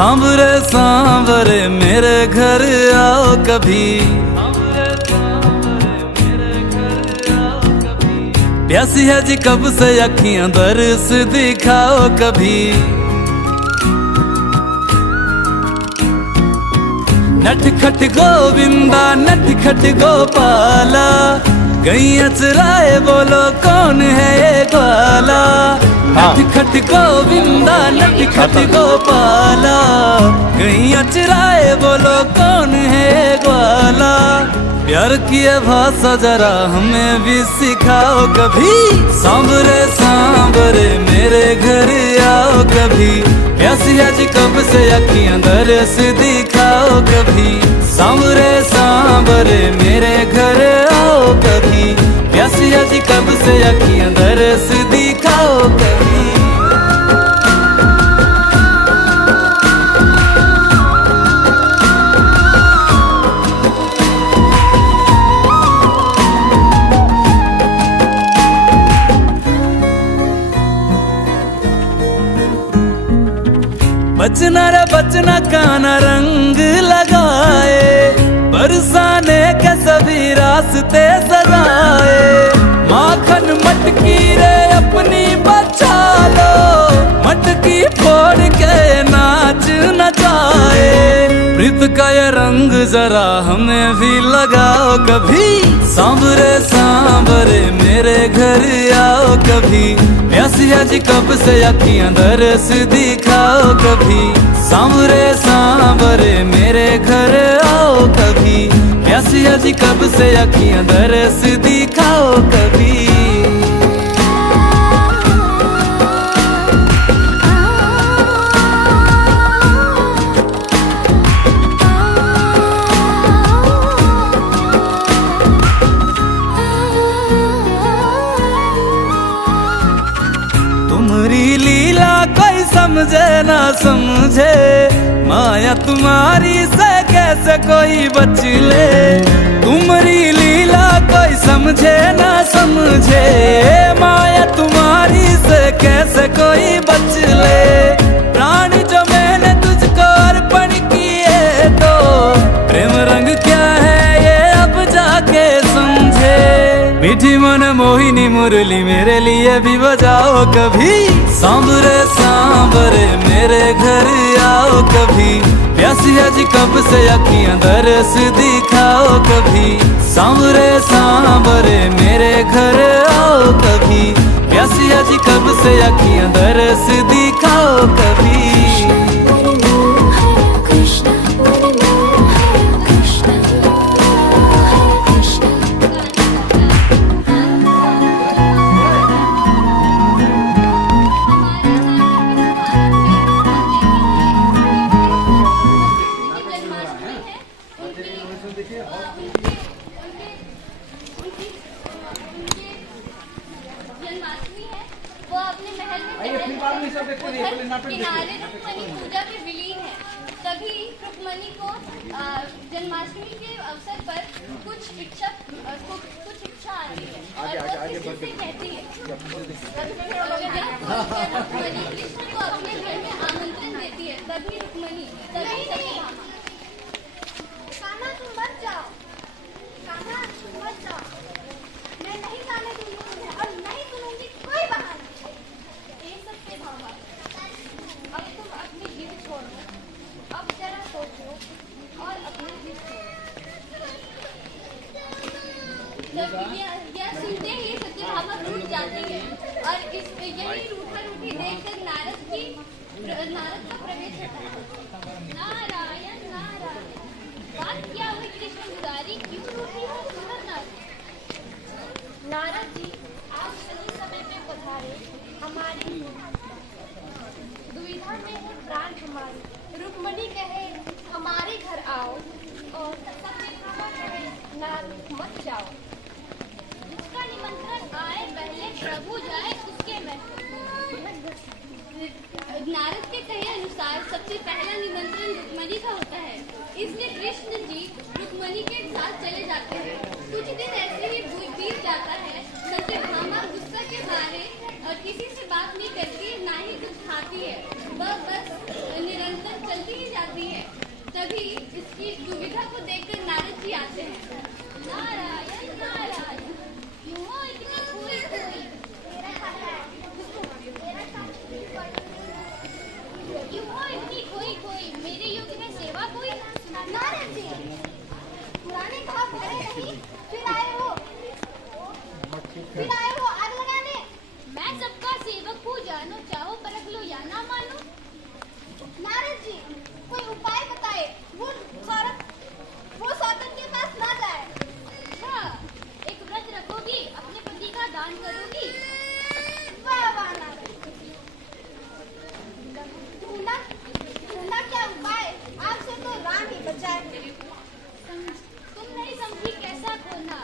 सांवरे सांवरे मेरे घर आओ कभी, प्यासी है जी कब से अखियां दरस दिखाओ कभी। नटखट गोविंदा नटखट गोपाला, गैया चराए बोलो कौन है ये ग्वाला। नटखट गोविंदा नटखट गोपाला, गैया चराए बोलो कौन है ये ग्वाला। प्यार की भाषा जरा हमें भी सिखाओ कभी, सांवरे सांवरे मेरे घर आओ कभी। प्यासी है जी कब से अखियां दरस दिखाओ कभी, सांवरे सांवरे मेरे घर आओ कभी। प्यासी है जी कब से अखियां दरस दिखाओ कभी। बचना रे बचना काना रंग लगाए, बरसाने के सभी रास्ते सजाए। माखन मटकी रे अपनी बचा लो, मटकी फोड़ के नाच नचाए। प्रीत का ये रंग जरा हमें भी लगाओ कभी, सांवरे सांवरे मेरे घर आओ कभी। प्यासी है जी कब से अखियां दरस दिखाओ कभी, सांवरे सांवरे मेरे घर आओ कभी। प्यासी है जी कब से अखियां दरस दिखाओ कभी। लीला कोई समझे ना समझे, माया तुम्हारी से कैसे कोई बच ले। तुम्हारी लीला कोई समझे ना समझे, माया तुम्हारी से कैसे कोई बच ले। प्राण जो मैंने तुझको अर्पण किए तो, प्रेम रंग क्या है ये अब जाके समझे। मीठी मन मोहिनी मुरली मेरे लिए भी बजाओ कभी, सांवरे सांवरे मेरे घर आओ कभी। प्यासी है जी कब से अखियां दरस दिखाओ कभी, सांवरे सांवरे मेरे घर आओ कभी। प्यासी है जी कब से अखियां दरस दिखाओ कभी। जन्माष्टमी है, वो अपने महल में किनारे रुक्मणी पूजा में विलीन है। तभी रुक्मणी को जन्माष्टमी के अवसर पर कुछ इच्छा आती है और वो कृष्ण से कहती है। रुक्मणी कृष्ण को अपने घर में आमंत्रण देती है। तभी रुक्मणी कान्हा तुम मत जाओ, कान्हा तुम मत जाओ, मैं नहीं जाने दूंगी तुम्हें और नहीं सुनूंगी कोई बहाना। ये सबसे भावा, अब तुम अपनी जिद छोड़ो, अब जरा सोचो और अपनी जिद छोड़ो। जब यह सुनते ही सत्यभामा रूठ जाती है और यही रूठा रूठी देखकर नारद का प्रवेश होता है। नारायण नारायण, बात क्या हुई कृष्ण मुरारी, क्यों रूठी हो सुंदर नारद? नारद जी, आप सही समय पे पधारे। हमारी दुविधा में है प्राण हमारी। रुक्मणी कहे हमारे घर आओ और सत्यभामा कहे नारद मत जाओ। जिसका निमंत्रण आए पहले प्रभु जाए उसके महल। नारद के कहे अनुसार सबसे पहला निमंत्रण रुक्मणी का होता है, इसलिए कृष्ण जी रुक्मणी के साथ चले जाते हैं। कुछ दिन ऐसे ही बीत जाता है। सत्यभामा गुस्सा के मारे और किसी से बात नहीं करती, ना ही कुछ खाती है। वह बस निरंतर चलती नहीं, फिर आए हो आग लगाने। मैं सबका सेवक हूँ, जानो चाहो परख लो या ना मानो। नारद जी कोई उपाय बताए, वो सौतन के पास ना जाए। अच्छा, एक व्रत रखोगी, अपने पति का दान करोगी। वाह वाह नारद, ढूंढा क्या उपाय, आपसे तो राम ही बचाए। तुम नहीं समझी कैसा खोना,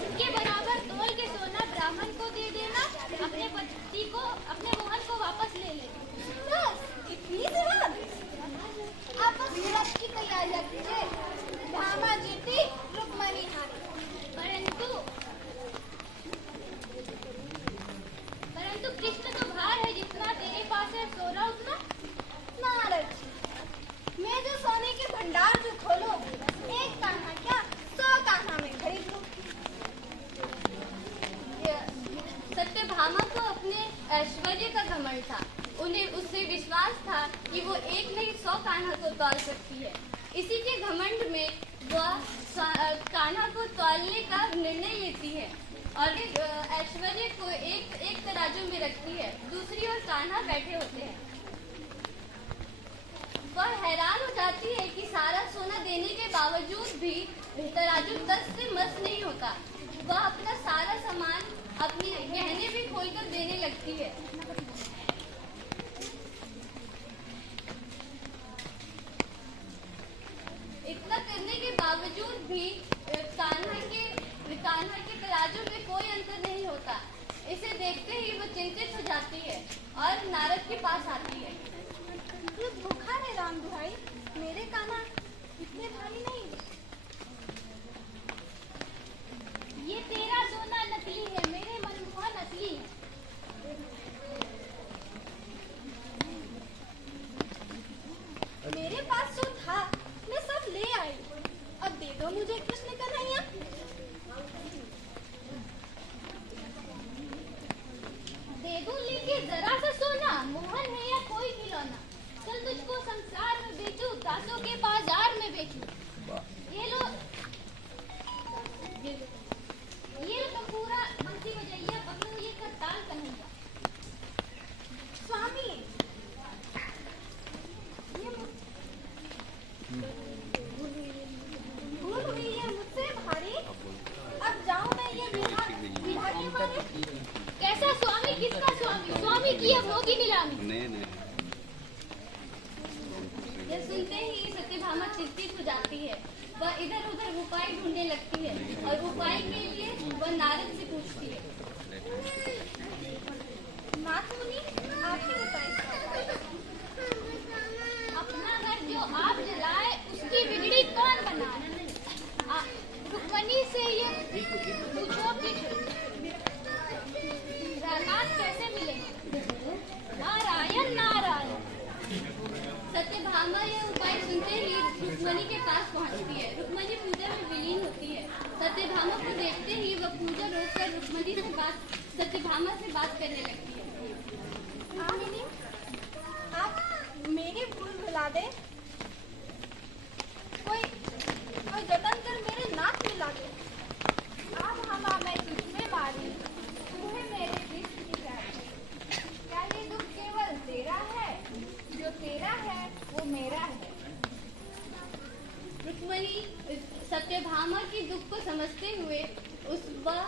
उनके बराबर तोल के सोना ब्राह्मण को दे देना, अपने पति को, अपने मोहन को वापस ले लेना। बस इतनी सी बात। आप बस व्रत की तैयारियां कीजिए, भामा जीती रुक्मणी हारी। परंतु कृष्ण तो भार है, जितना तेरे पास है सोना उतना। नारद मैं जो सोने के भंडार जो खोलो, एक कान्हा क्या 100 कान्हा में खरीद लूं। सत्यभामा को अपने ऐश्वर्य का घमंड था। उन्हें उससे विश्वास था कि वो एक नहीं 100 कान्हा को तौल सकती है। इसी के घमंड में वह कान्हा को तौलने का निर्णय लेती है और ऐश्वर्य को एक तराजू में रखती है, दूसरी ओर कान्हा बैठे होते हैं। वह हैरान हो जाती है कि सारा सोना देने के बावजूद भी तराजू तस से मस नहीं होता। वह अपना सारा सामान, अपनी गहने भी खोलकर देने लगती है। इतना करने के बावजूद भी कान्हा के तराजू में कोई अंतर नहीं होता। इसे देखते ही वो चिंतित हो जाती है और नारद के पास आती है। ये भूखा है राम दुहाई, मेरे कान्हा इतने भारी नहीं। ये तेरा सोना नकली है, मेरे मनमोहन असली है। मेरे पास जो था मैं सब ले आई, अब दे दो मुझे कृष्ण कन्हैया। दे दूं लेके जरा सा सोना, मोहन है या कोई खिलौना। चल तुझको संसार में बेचूं, दासों के बाजार में बेचूं। ये लो तो पूरा बंसी बजैया, पकड़ो ये करताल कन्हैया। स्वामी ये भूल हुई है मुझसे भारी, अब जाऊं मैं ये विधा के मारे। कैसा स्वामी, किसका स्वामी? स्वामी की अब होगी नीलामी। यह सुनते ही सत्यभामा चिंतित हो जाती है। वह इधर उधर उपाय ढूंढने लगती है और उपाय के लिए वह नारद से पूछती है। नाथ मुनि आप ही बताइए। अपना घर जो आप जलाए उसकी बिगड़ी कौन बनाए? रुक्मणी से ये पूछो कि रानाथ कैसे मिलेंगे? नारायण नारायण। सत्यभामा यह उपाय सुनते ही रुक्मणी के पास पहुंचती है। रुक्मणी पूजा में विलीन होती है। सत्यभामा को देखते ही वह पूजा रोककर सत्यभामा से बात करने लगती है। आप मेरी भूल भुला दे, कोई जतन कर मेरे नाक मिला दे। अब हमा मैं तुझसे मारी, तुम्हें मेरे कृष्ण की प्यारी। क्या ये दुख केवल तेरा है? जो तेरा है वो मेरा है। रुक्मणी सत्यभामा की दुख को समझते हुए वह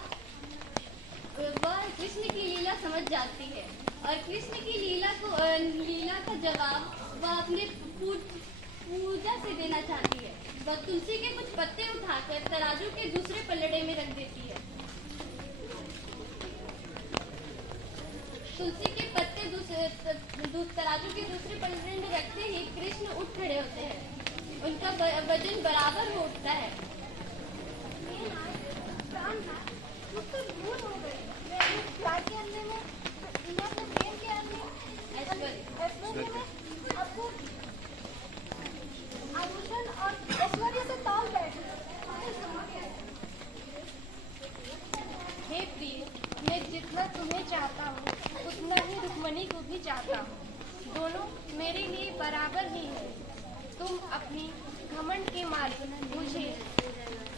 कृष्ण की लीला समझ जाती है और कृष्ण की लीला का जवाब वह अपने पूजा से देना चाहती है। वह तुलसी के कुछ पत्ते उठाकर तराजू के दूसरे पलड़े में रख देती है। तुलसी के पत्ते तराजू के दूसरे पलड़े में रखते ही कृष्ण उठ खड़े होते हैं। उनका वजन बराबर हो उठता है। मुझसे भूल हो गई। मैं इस प्यार के अंधे में, मैं अपने प्रेम के अंधे ऐश्वर्य में आपको आभूषण और ऐश्वर्य से तौल बैठी। हे प्रिय, मैं जितना तुम्हें चाहता हूँ उतना ही रुक्मणी को भी चाहता हूँ। दोनों मेरे लिए बराबर ही है। अपनी घमंड के मारे मुझे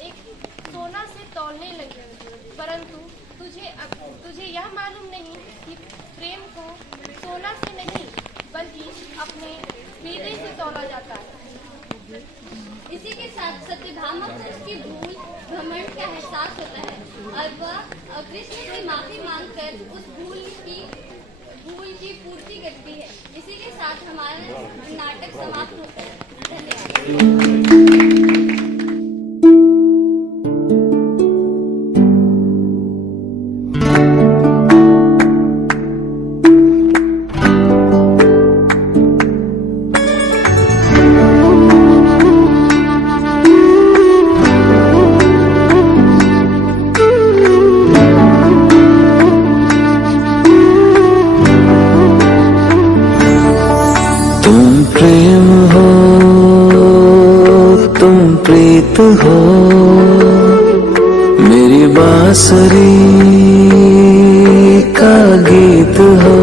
एक सोना से तौलने लगी, परंतु तुझे यह मालूम नहीं कि प्रेम को सोना से नहीं बल्कि अपने हृदय से तौला जाता है। इसी के साथ सत्यभामा को उसकी भूल घमंड का एहसास होता है और वह कृष्ण से माफी मांगकर उस भूल की पूर्ति करती है। इसी के साथ हमारा नाटक समाप्त होता है। धन्यवाद। प्रेम हो तुम प्रीत हो, मेरी बांसुरी का गीत हो।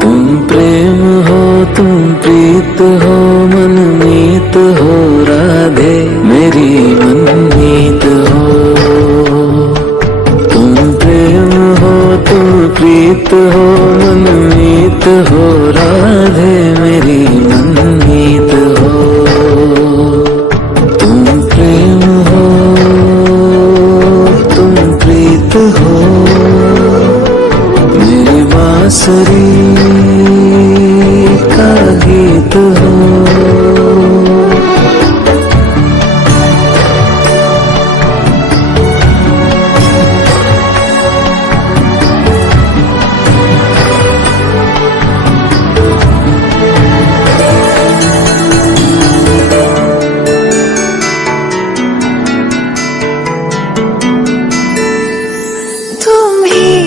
तुम प्रेम हो तुम प्रीत हो, मनमीत हो राधे मेरी मनमीत हो। तुम प्रेम हो तुम प्रीत हो, मनमीत हो राधे मेरी मनमीत हो। तुम प्रेम हो तुम प्रीत हो, मेरी बांसुरी का गीत हो।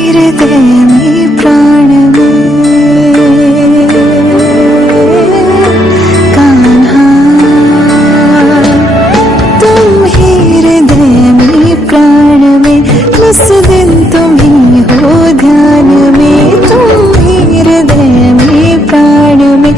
हृदय में प्राण में कान्हा, तुम ही हृदय में प्राण में, उस दिन तुम ही हो ध्यान में। तुम ही हृदय में प्राण में,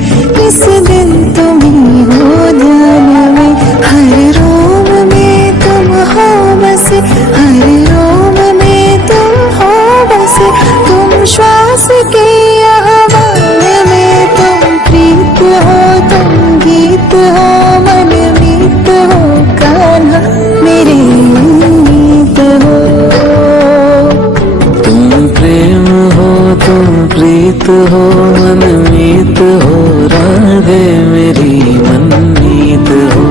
इस दिन तुम ही हो ध्यान में। हर रोम में तुम हो बसे, हर रोम में तुम हो बसे। तुम श्वास की हवा में, तुम प्रीत हो तुम गीत हो, मनमीत हो कान्हा मेरे मनमीत हो। तुम प्रेम हो तुम प्रीत हो, मनमीत हो राधे मेरी मनमीत हो।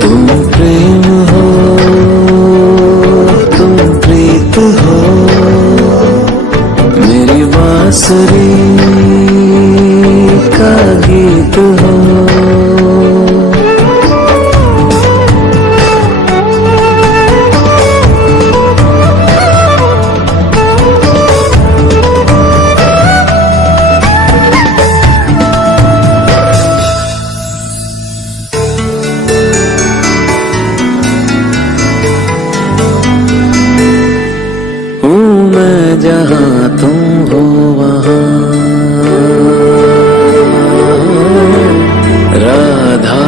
तुम प्रेम हो तुम प्रीत हो, मेरी बांसुरी का गीत हो। जहाँ तुम हो वहाँ राधा,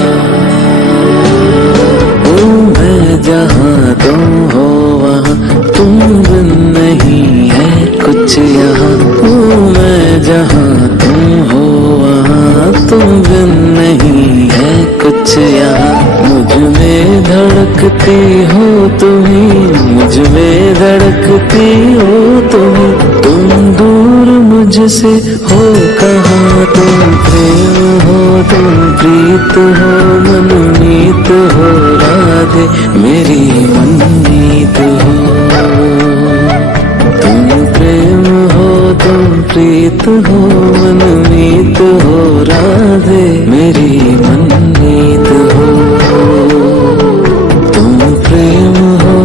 मैं जहाँ तुम हो वहाँ, तुम बिन नहीं है कुछ यहाँ। मैं जहाँ तुम हो वहाँ, तुम बिन नहीं है कुछ यहाँ। मुझ में धड़कती हो तुम्ही, मुझ में धड़कती हो तुम्ही। तुम दूर मुझसे हो कहाँ, तुम प्रेम हो तुम प्रीत हो, मनमीत हो राधे मेरी मनमीत हो। तुम प्रेम हो तुम प्रीत हो, मनमीत हो राधे मेरी मनमीत हो। तुम प्रेम हो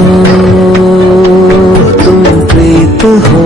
तुम प्रीत हो,